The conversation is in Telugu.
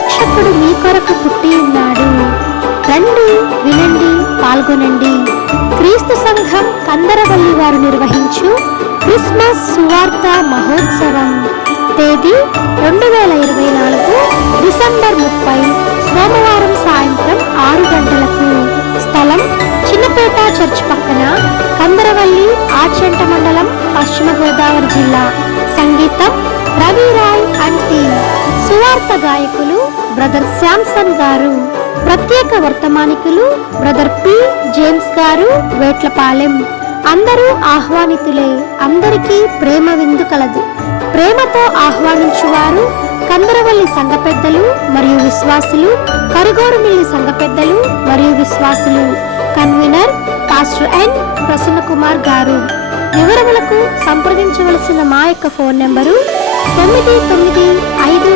రక్షకుడు మీ కొరకు పుట్టి ఉన్నాడు. రండి, వినండి, పాల్గొనండి. క్రీస్తు సంఘం కందరవల్లి వారు నిర్వహించు క్రిస్మస్ సువార్త మహోత్సవం. తేదీ 2024 డిసెంబర్ 30 సోమవారం సాయంత్రం 6 గంటలకు. స్థలం చిన్నపేట చర్చ్ పక్కన, కందరవల్లి, ఆచంట మండలం, పశ్చిమ గోదావరి జిల్లా. సంగీతం రవిరాయ్ అండ్ టీమ్. సువార్త గాయకులు బ్రదర్ శాంసన్ గారు. ప్రత్యేక వర్తమానికులు బ్రదర్ పి జేమ్స్ గారు, వేట్లపాలెం. అందరూ ఆహ్వానితులే. అందరికీ ప్రేమ విందు కలదు. ప్రేమతో ఆహ్వానించువారు కందరవల్లి సంఘ పెద్దలు మరియు విశ్వాసులు, కరుగోరుమిల్లి సంఘ పెద్దలు మరియు విశ్వాసులు. Convener pastor N Prasanna Kumar గారు. వివరములకు సంప్రదించవలసిన మా యొక్క ఫోన్ నెంబరు 9956